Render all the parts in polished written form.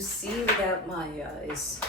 see without my eyes.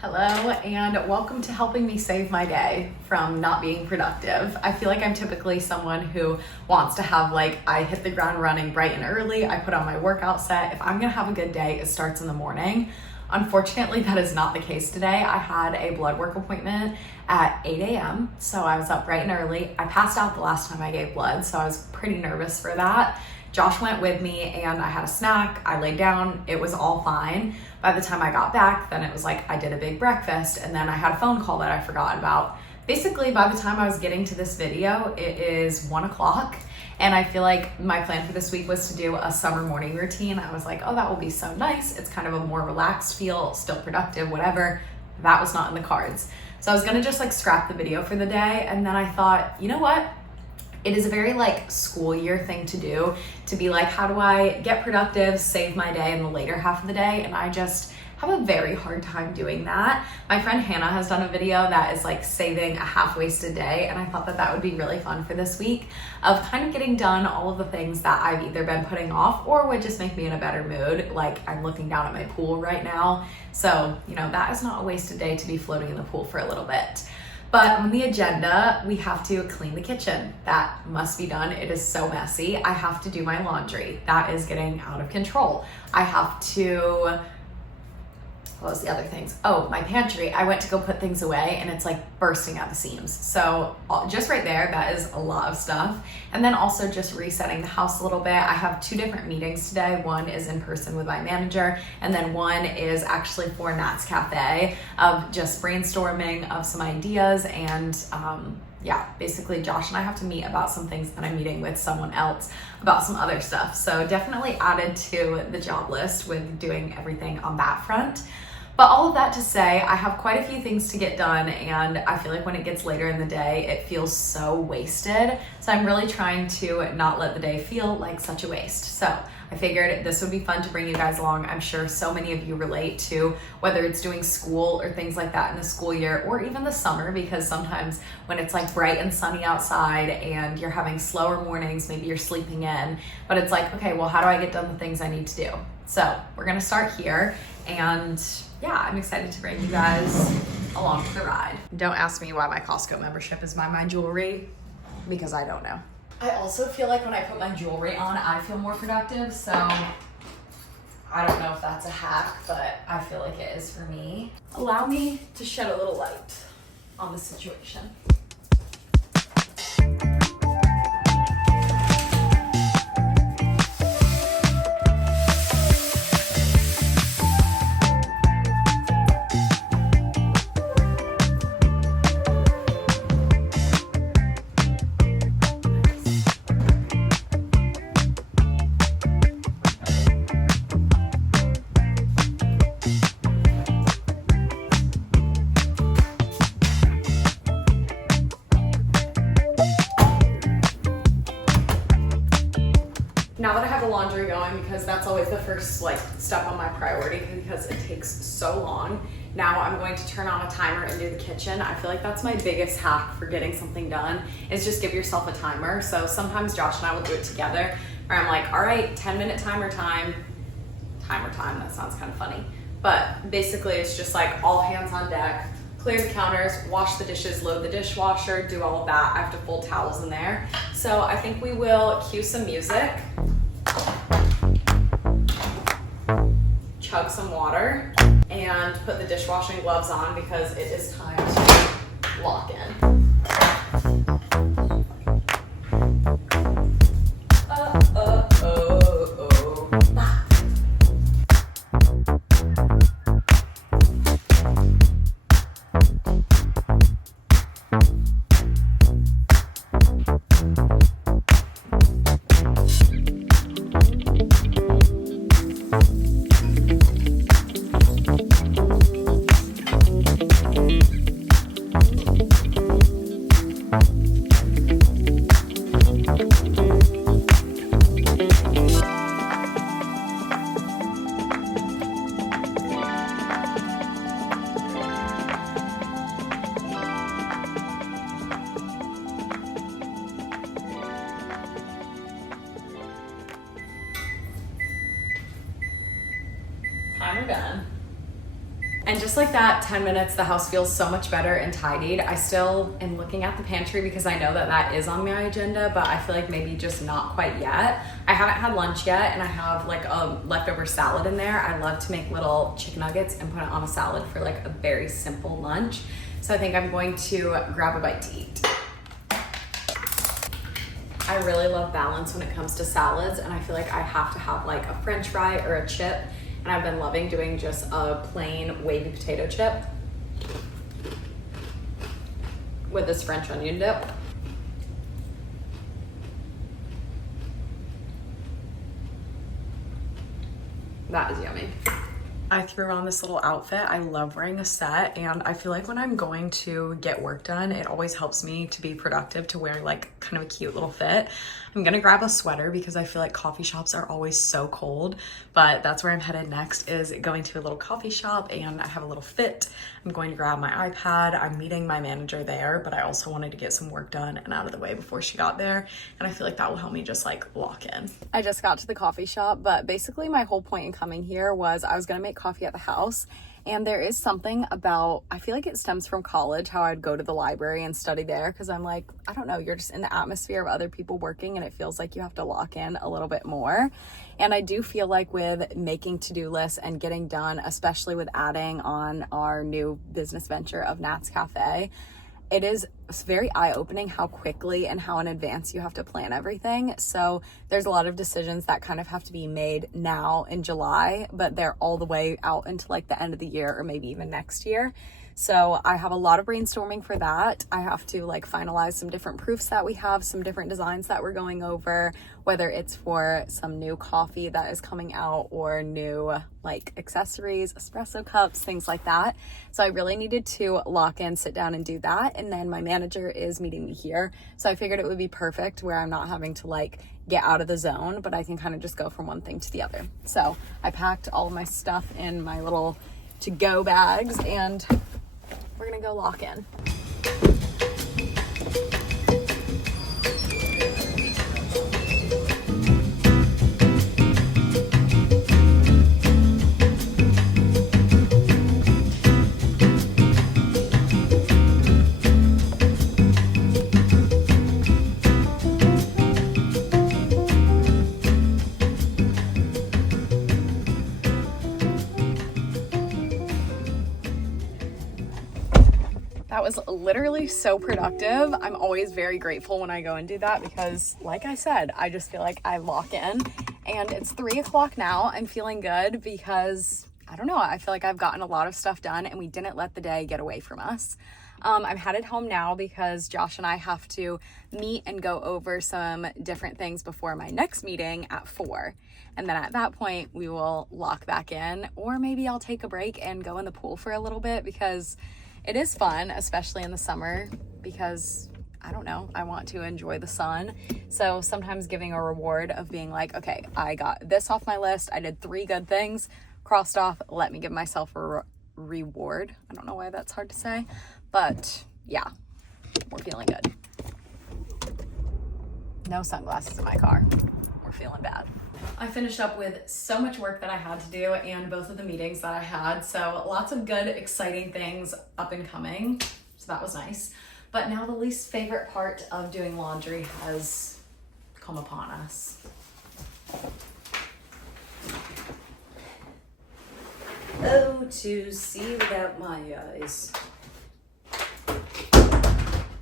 Hello, and welcome to helping me save my day from not being productive. I feel like I'm typically someone who wants to have, I hit the ground running bright and early. I put on my workout set. If I'm gonna have a good day, it starts in the morning. Unfortunately, that is not the case today. I had a blood work appointment at 8 a.m., so I was up bright and early. I passed out the last time I gave blood, so I was pretty nervous for that. Josh went with me and I had a snack. I laid down. It was all fine. By the time I got back, then it was like I did a big breakfast and then I had a phone call that I forgot about. Basically, by the time I was getting to this video, it is 1 o'clock. And I feel like my plan for this week was to do a summer morning routine. I was like, oh, that will be so nice. It's kind of a more relaxed feel, still productive, whatever. That was not in the cards. So I was gonna just scrap the video for the day. And then I thought, you know what? It is a very school year thing to do, to be how do I get productive, save my day in the later half of the day? And I just have a very hard time doing that. My friend Hannah has done a video that is saving a half-wasted day, and I thought that that would be really fun for this week of kind of getting done all of the things that I've either been putting off or would just make me in a better mood. I'm looking down at my pool right now. So, that is not a wasted day to be floating in the pool for a little bit. But on the agenda, we have to clean the kitchen. That must be done. It is so messy. I have to do my laundry. That is getting out of control. I have to, what was the other things? Oh, my pantry. I went to go put things away and it's bursting at the seams. So just right there, that is a lot of stuff. And then also just resetting the house a little bit. I have 2 different meetings today. One is in person with my manager, and then one is actually for Nat's Cafe of just brainstorming of some ideas. And basically Josh and I have to meet about some things that I'm meeting with someone else about some other stuff. So definitely added to the job list with doing everything on that front. But all of that to say, I have quite a few things to get done, and I feel like when it gets later in the day, it feels so wasted. So I'm really trying to not let the day feel like such a waste. So I figured this would be fun to bring you guys along. I'm sure so many of you relate to whether it's doing school or things like that in the school year, or even the summer, because sometimes when it's bright and sunny outside and you're having slower mornings, maybe you're sleeping in, but it's okay, well, how do I get done the things I need to do? So we're gonna start here, and I'm excited to bring you guys along for the ride. Don't ask me why my Costco membership is by my jewelry, because I don't know. I also feel like when I put my jewelry on, I feel more productive, so I don't know if that's a hack, but I feel like it is for me. Allow me to shed a little light on the situation. Now that I have the laundry going, because that's always the first step on my priority because it takes so long, now I'm going to turn on a timer and do the kitchen. I feel like that's my biggest hack for getting something done, is just give yourself a timer. So sometimes Josh and I will do it together, where I'm all right, 10-minute timer time, that sounds kind of funny. But basically it's just all hands on deck, clear the counters, wash the dishes, load the dishwasher, do all of that. I have to fold towels in there. So I think we will cue some music, chug some water, and put the dishwashing gloves on because it is time to lock in. Timer done. And just like that, 10 minutes, the house feels so much better and tidied. I still am looking at the pantry because I know that that is on my agenda, but I feel like maybe just not quite yet. I haven't had lunch yet, and I have like a leftover salad in there. I love to make little chicken nuggets and put it on a salad for like a very simple lunch. So I think I'm going to grab a bite to eat. I really love balance when it comes to salads, and I feel like I have to have like a French fry or a chip. And I've been loving doing just a plain wavy potato chip with this French onion dip. That is yummy. I threw on this little outfit. I love wearing a set, and I feel like when I'm going to get work done, it always helps me to be productive to wear like kind of a cute little fit. I'm gonna grab a sweater because I feel like coffee shops are always so cold, but that's where I'm headed next, is going to a little coffee shop, and I have a little fit. I'm going to grab my iPad. I'm meeting my manager there, but I also wanted to get some work done and out of the way before she got there, and I feel like that will help me just like lock in. I just got to the coffee shop, but basically my whole point in coming here was I was gonna make coffee at the house. And there is something about, I feel like it stems from college, how I'd go to the library and study there, because I'm like, I don't know, you're just in the atmosphere of other people working, and it feels like you have to lock in a little bit more. And I do feel like with making to-do lists and getting done, especially with adding on our new business venture of Nat's Cafe, it is very eye-opening how quickly and how in advance you have to plan everything. So there's a lot of decisions that kind of have to be made now in July, but they're all the way out into like the end of the year or maybe even next year. So I have a lot of brainstorming for that. I have to like finalize some different proofs that we have, some different designs that we're going over, whether it's for some new coffee that is coming out or new like accessories, espresso cups, things like that. So I really needed to lock in, sit down and do that. And then my manager is meeting me here. So I figured it would be perfect where I'm not having to like get out of the zone, but I can kind of just go from one thing to the other. So I packed all of my stuff in my little to-go bags, and we're gonna go lock in. That was literally so productive. I'm always very grateful when I go and do that because, like I said, I just feel like I lock in. And it's 3 o'clock now. I'm feeling good because, I don't know, I feel like I've gotten a lot of stuff done and we didn't let the day get away from us. I'm headed home now because Josh and I have to meet and go over some different things before my next meeting at 4. And then at that point, we will lock back in, or maybe I'll take a break and go in the pool for a little bit because it is fun, especially in the summer, because I don't know, I want to enjoy the sun. So sometimes giving a reward of being like, okay, I got this off my list. I did 3 good things, crossed off. Let me give myself a reward. I don't know why that's hard to say, but yeah, we're feeling good. No sunglasses in my car. We're feeling bad. I finished up with so much work that I had to do and both of the meetings that I had. So lots of good, exciting things up and coming. So that was nice. But now the least favorite part of doing laundry has come upon us. Oh, to see without my eyes.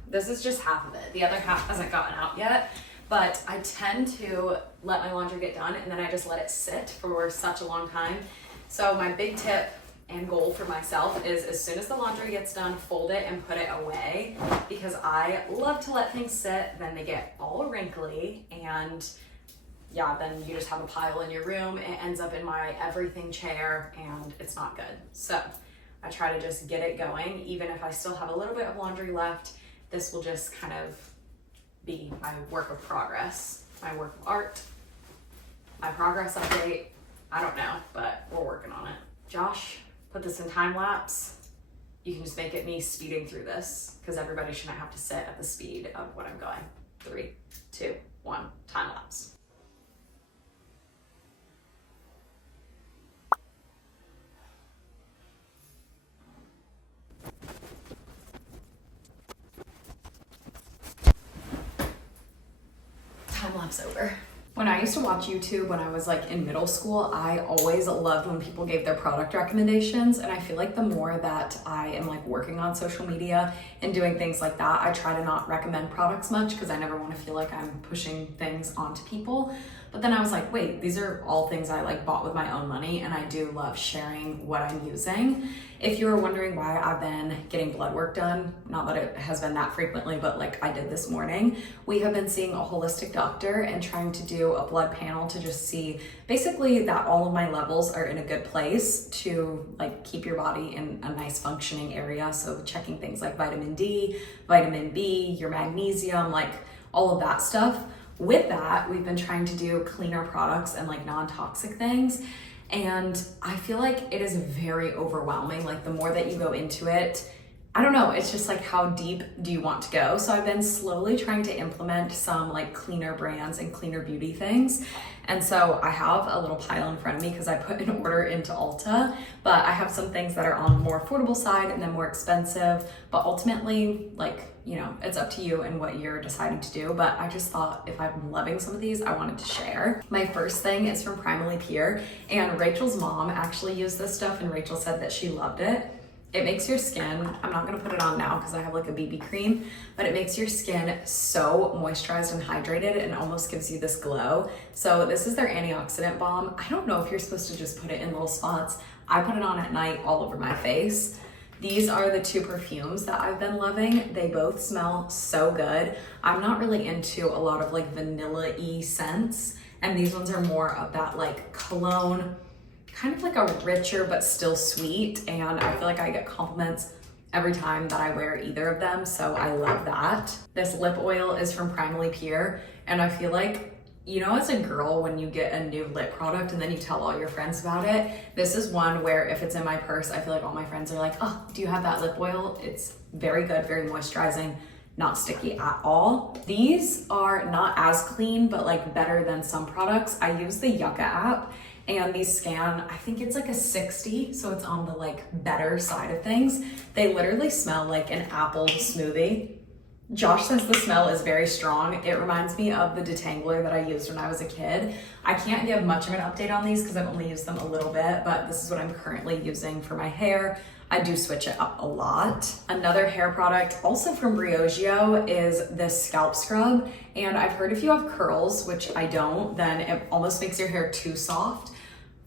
This is just half of it. The other half hasn't gotten out yet. But I tend to let my laundry get done and then I just let it sit for such a long time. So my big tip and goal for myself is as soon as the laundry gets done, fold it and put it away, because I love to let things sit, then they get all wrinkly, and yeah, then you just have a pile in your room. It ends up in my everything chair and it's not good. So I try to just get it going. Even if I still have a little bit of laundry left, this will just kind of be my work of progress, my work of art, my progress update. I don't know, but we're working on it. Josh, put this in time lapse. You can just make it me speeding through this because everybody shouldn't have to sit at the speed of what I'm going. 3, 2, 1, time lapse. laughs over. When I used to watch YouTube when I was like in middle school, I always loved when people gave their product recommendations. And I feel like the more that I am like working on social media and doing things like that, I try to not recommend products much because I never want to feel like I'm pushing things onto people. But then I was like, wait, these are all things I like bought with my own money, and I do love sharing what I'm using. If you were wondering why I've been getting blood work done, not that it has been that frequently, but like I did this morning, we have been seeing a holistic doctor and trying to do a blood panel to just see basically that all of my levels are in a good place to like keep your body in a nice functioning area. So checking things like vitamin D, vitamin B, your magnesium, like all of that stuff. With that, we've been trying to do cleaner products and like non-toxic things. And I feel like it is very overwhelming. Like the more that you go into it, I don't know, it's just like how deep do you want to go? So I've been slowly trying to implement some like cleaner brands and cleaner beauty things. And so I have a little pile in front of me because I put an order into Ulta, but I have some things that are on the more affordable side and then more expensive. But ultimately, like, you know, it's up to you and what you're deciding to do. But I just thought if I'm loving some of these, I wanted to share. My first thing is from Primally Pure, and Rachel's mom actually used this stuff and Rachel said that she loved it. It makes your skin, I'm not gonna put it on now because I have like a BB cream, but it makes your skin so moisturized and hydrated and almost gives you this glow. So this is their antioxidant balm. I don't know if you're supposed to just put it in little spots. I put it on at night all over my face. These are the two perfumes that I've been loving. They both smell so good. I'm not really into a lot of like vanilla-y scents, and these ones are more of that like cologne, kind of like a richer but still sweet, and I feel like I get compliments every time that I wear either of them, so I love that. This lip oil is from Primally Pure, and I feel like, you know, as a girl, when you get a new lip product and then you tell all your friends about it, this is one where if it's in my purse, I feel like all my friends are like, oh, do you have that lip oil? It's very good, very moisturizing, not sticky at all. These are not as clean, but like better than some products. I use the Yucca app, and these scan, I think it's like a 60, so it's on the like better side of things. They literally smell like an apple smoothie. Josh says the smell is very strong. It reminds me of the detangler that I used when I was a kid. I can't give much of an update on these because I've only used them a little bit, but this is what I'm currently using for my hair. I do switch it up a lot. Another hair product, also from Briogeo, is this scalp scrub. And I've heard if you have curls, which I don't, then it almost makes your hair too soft.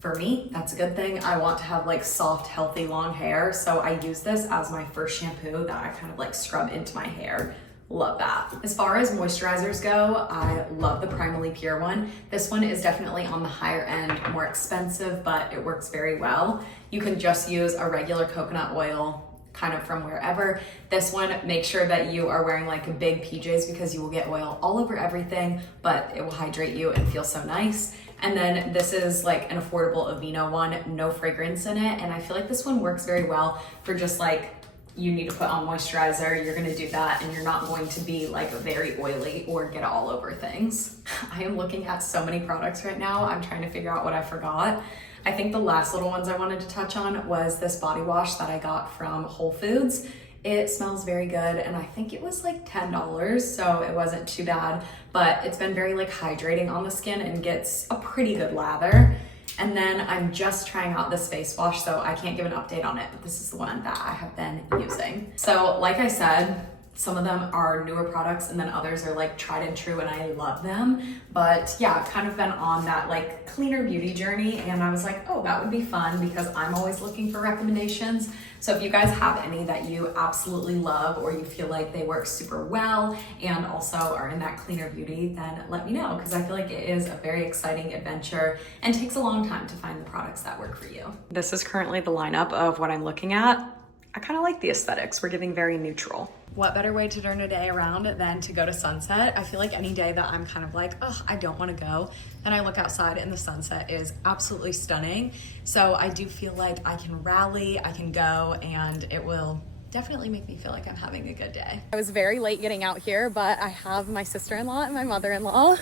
For me, that's a good thing. I want to have like soft, healthy, long hair. So I use this as my first shampoo that I kind of like scrub into my hair. Love that. As far as moisturizers go, I love the Primally Pure one. This one is definitely on the higher end, more expensive, but it works very well. You can just use a regular coconut oil kind of from wherever. This one, make sure that you are wearing like big PJs because you will get oil all over everything, but it will hydrate you and feel so nice. And then this is like an affordable Aveeno one, no fragrance in it. And I feel like this one works very well for just like, you need to put on moisturizer, you're gonna do that, and you're not going to be like very oily or get all over things. I am looking at so many products right now. I'm trying to figure out what I forgot. I think the last little ones I wanted to touch on was this body wash that I got from Whole Foods. It smells very good, and I think it was like $10, so it wasn't too bad, but it's been very like hydrating on the skin and gets a pretty good lather. And then I'm just trying out this face wash, so I can't give an update on it, but this is the one that I have been using. So like I said, some of them are newer products and then others are like tried and true and I love them. But yeah, I've kind of been on that like cleaner beauty journey, and I was like, oh, that would be fun because I'm always looking for recommendations. So if you guys have any that you absolutely love or you feel like they work super well and also are in that cleaner beauty, then let me know, because I feel like it is a very exciting adventure and takes a long time to find the products that work for you. This is currently the lineup of what I'm looking at. I kind of like the aesthetics. We're giving very neutral. What better way to turn a day around than to go to sunset? I feel like any day that I'm kind of like, oh, I don't want to go, then I look outside and the sunset is absolutely stunning. So I do feel like I can rally, I can go, and it will definitely make me feel like I'm having a good day. I was very late getting out here, but I have my sister-in-law and my mother-in-law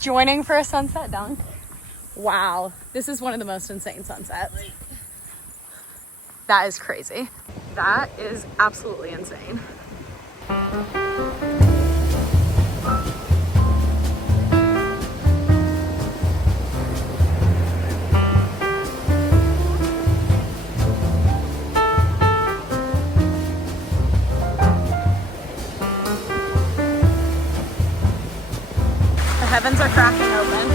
joining for a sunset dunk. Wow, this is one of the most insane sunsets. That is crazy. That is absolutely insane. ovens are cracking open.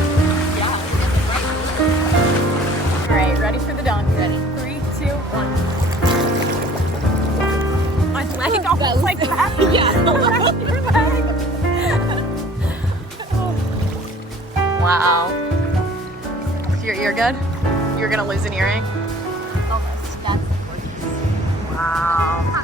Yeah. All right, ready for the dunk. Ready. 3, 2, 1. My leg almost like that. Yeah. Your leg. Wow. You're good? You're gonna lose an earring? Almost. That's gorgeous. Wow.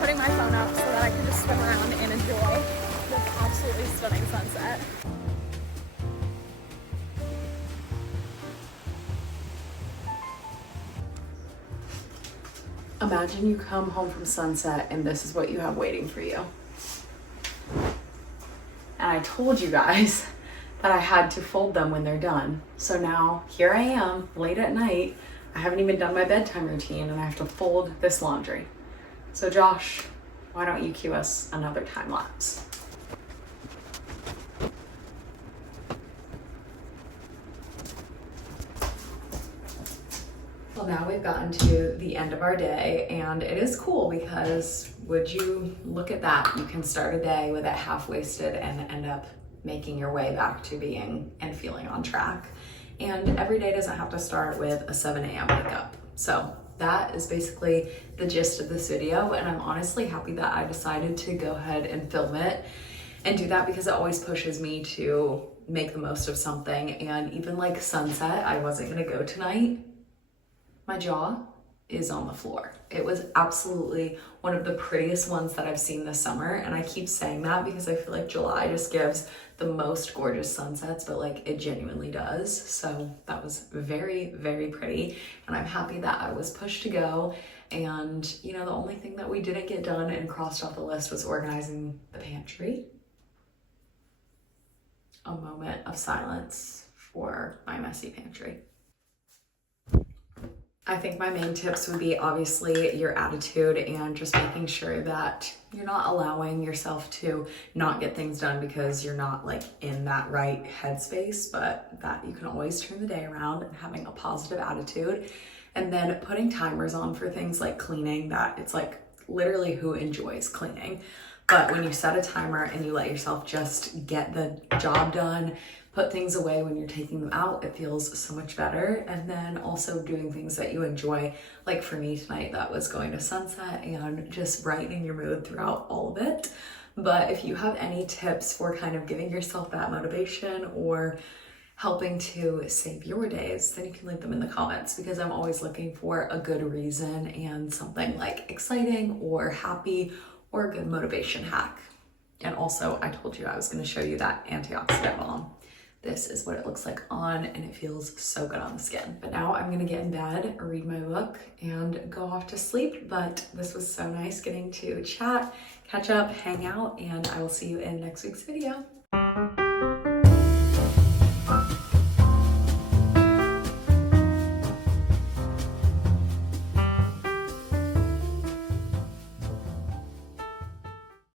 Putting my phone up so that I can just swim around and enjoy this absolutely stunning sunset. Imagine you come home from sunset and this is what you have waiting for you. And I told you guys that I had to fold them when they're done. So now here I am late at night. I haven't even done my bedtime routine and I have to fold this laundry. So Josh, why don't you cue us another time lapse? Well, now we've gotten to the end of our day and it is cool because would you look at that? You can start a day with it half-wasted and end up making your way back to being and feeling on track. And every day doesn't have to start with a 7 a.m. wake up. So that is basically the gist of this video. And I'm honestly happy that I decided to go ahead and film it and do that because it always pushes me to make the most of something. And even like sunset, I wasn't gonna go tonight. My jaw is on the floor. It was absolutely one of the prettiest ones that I've seen this summer. And I keep saying that because I feel like July just gives the most gorgeous sunsets, but like it genuinely does. So that was very, very pretty. And I'm happy that I was pushed to go. And you know, the only thing that we didn't get done and crossed off the list was organizing the pantry. A moment of silence for my messy pantry. I think my main tips would be obviously your attitude and just making sure that you're not allowing yourself to not get things done because you're not like in that right headspace, but that you can always turn the day around and having a positive attitude. And then putting timers on for things like cleaning, that it's like literally who enjoys cleaning. But when you set a timer and you let yourself just get the job done, put things away when you're taking them out, it feels so much better. And then also doing things that you enjoy. Like for me tonight, that was going to sunset and just brightening your mood throughout all of it. But if you have any tips for kind of giving yourself that motivation or helping to save your days, then you can leave them in the comments because I'm always looking for a good reason and something like exciting or happy or a good motivation hack. And also, I told you I was going to show you that antioxidant balm. This is what it looks like on and it feels so good on the skin. But now I'm gonna get in bed, read my book, and go off to sleep. But this was so nice getting to chat, catch up, hang out, and I will see you in next week's video.